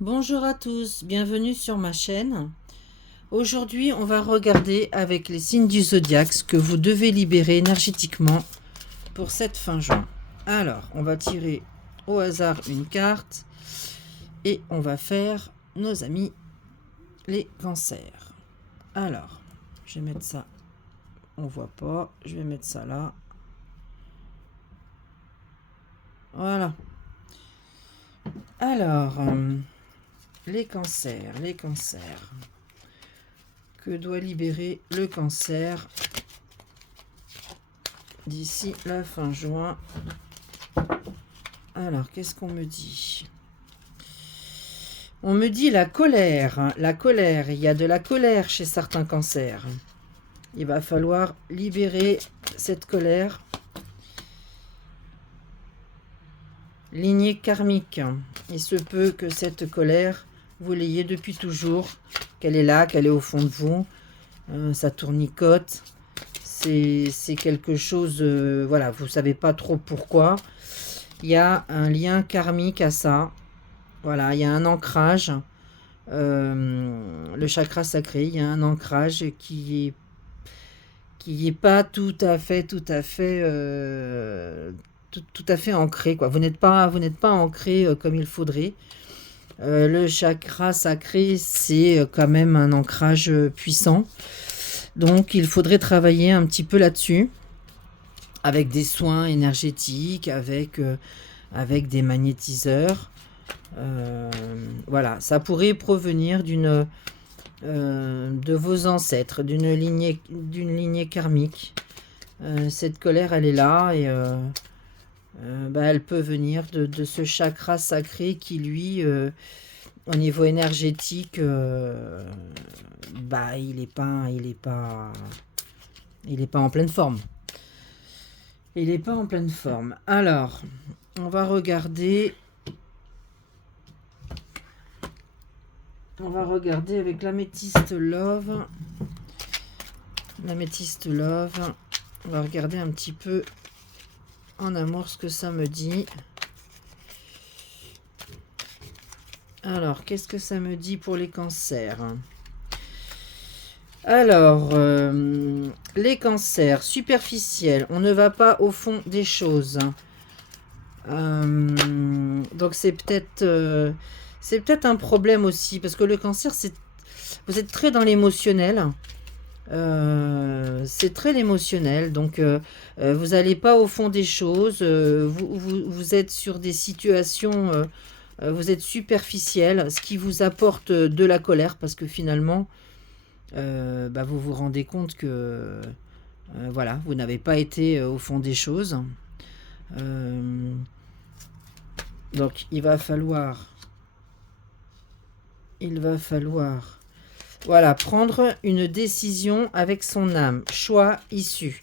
Bonjour à tous, bienvenue sur ma chaîne. Aujourd'hui, on va regarder avec les signes du zodiaque ce que vous devez libérer énergétiquement pour cette fin juin. Alors, on va tirer au hasard une carte et on va faire nos amis les cancers. Alors, je vais mettre ça, on voit pas, je vais mettre ça là. Voilà. Alors, les cancers. Que doit libérer le cancer d'ici la fin juin? Alors, qu'est-ce qu'on me dit? On me dit la colère. La colère, il y a de la colère chez certains cancers. Il va falloir libérer cette colère. Lignée karmique. Il se peut que cette colère, vous l'ayez depuis toujours, qu'elle est là, qu'elle est au fond de vous. Ça tournicote. C'est quelque chose, voilà, vous ne savez pas trop pourquoi. Il y a un lien karmique à ça. Voilà, il y a un ancrage. Le chakra sacré, il y a un ancrage qui est pas tout à fait tout à fait ancré, quoi. Vous n'êtes pas ancré comme il faudrait. Le chakra sacré, c'est quand même un ancrage puissant. Donc il faudrait travailler un petit peu là-dessus, avec des soins énergétiques, avec des magnétiseurs. Voilà, ça pourrait provenir de vos ancêtres, d'une lignée karmique. Cette colère, elle est là et elle peut venir de ce chakra sacré qui, lui, au niveau énergétique, il est pas en pleine forme. Il n'est pas en pleine forme. Alors, on va regarder. On va regarder avec l'améthyste love. L'améthyste love. On va regarder un petit peu en amour ce que ça me dit. Alors, qu'est-ce que ça me dit pour les cancers? Alors, les cancers superficiels, on ne va pas au fond des choses. Donc c'est peut-être un problème aussi, parce que le cancer, vous êtes très dans l'émotionnel. C'est très l'émotionnel, donc vous n'allez pas au fond des choses. Vous êtes sur des situations, vous êtes superficiel, ce qui vous apporte de la colère, parce que finalement, vous vous rendez compte que voilà, vous n'avez pas été au fond des choses. Donc il va falloir voilà, prendre une décision avec son âme, choix issu.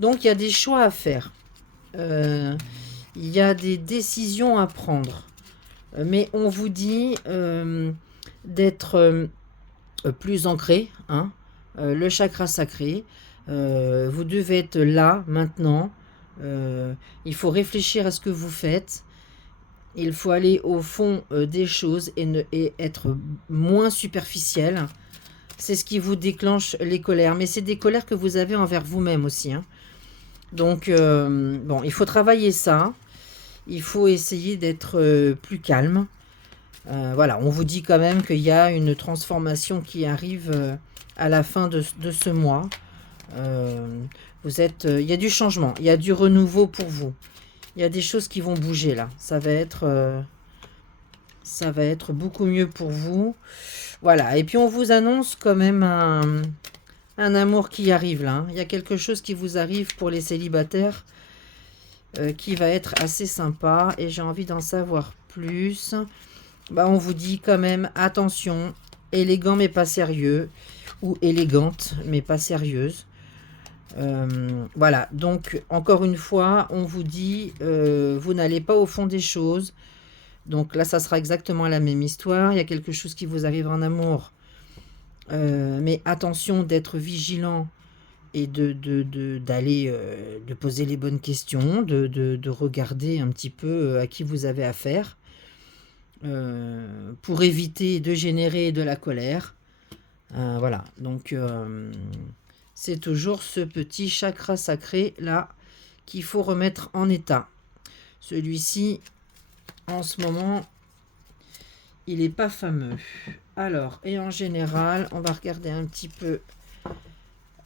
Donc il y a des choix à faire, il y a des décisions à prendre, mais on vous dit d'être plus ancré, hein, le chakra sacré. Vous devez être là maintenant. Il faut réfléchir à ce que vous faites. Il faut aller au fond des choses et être moins superficiel. C'est ce qui vous déclenche les colères. Mais c'est des colères que vous avez envers vous-même aussi, hein. Donc, bon, il faut travailler ça. Il faut essayer d'être plus calme. Voilà, on vous dit quand même qu'il y a une transformation qui arrive à la fin de ce mois. Il y a du changement, il y a du renouveau pour vous. Il y a des choses qui vont bouger là. Ça va être beaucoup mieux pour vous. Voilà, et puis on vous annonce quand même un amour qui arrive là, hein. Il y a quelque chose qui vous arrive pour les célibataires qui va être assez sympa et j'ai envie d'en savoir plus. On vous dit quand même attention, élégant mais pas sérieux, ou élégante mais pas sérieuse. Voilà, donc encore une fois, on vous dit vous n'allez pas au fond des choses. Donc là, ça sera exactement la même histoire. Il y a quelque chose qui vous arrive en amour. Mais attention d'être vigilant et de poser les bonnes questions, de regarder un petit peu à qui vous avez affaire. pour éviter de générer de la colère. Voilà, donc c'est toujours ce petit chakra sacré là qu'il faut remettre en état. Celui-ci, en ce moment, il n'est pas fameux. Alors, et en général, on va regarder un petit peu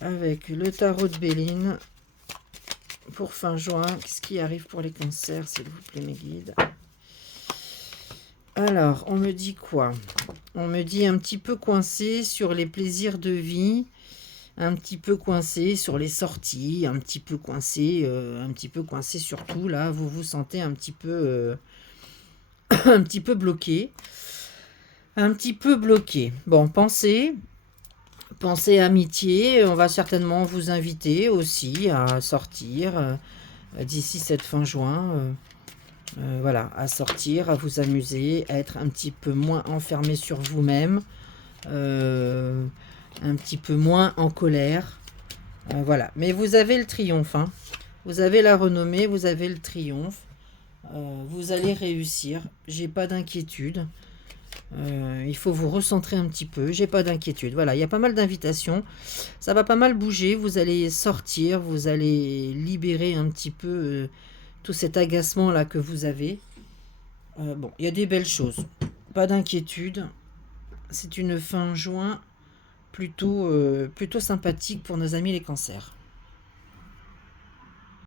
avec le tarot de Béline pour fin juin. Qu'est-ce qui arrive pour les cancers, s'il vous plaît, mes guides? Alors, on me dit quoi? On me dit un petit peu coincé sur les plaisirs de vie, un petit peu coincé sur les sorties, un petit peu coincé surtout là. Vous vous sentez un petit peu, un petit peu bloqué, Bon, pensez amitié. On va certainement vous inviter aussi à sortir d'ici cette fin juin. Voilà, à sortir, à vous amuser, à être un petit peu moins enfermé sur vous-même, un petit peu moins en colère. Voilà, mais vous avez le triomphe, hein. Vous avez la renommée, vous avez le triomphe. Vous allez réussir, j'ai pas d'inquiétude. Il faut vous recentrer un petit peu, j'ai pas d'inquiétude. Voilà, il y a pas mal d'invitations, ça va pas mal bouger, vous allez sortir, vous allez libérer un petit peu tout cet agacement là que vous avez. Bon, il y a des belles choses, pas d'inquiétude. C'est une fin juin plutôt sympathique pour nos amis les cancers.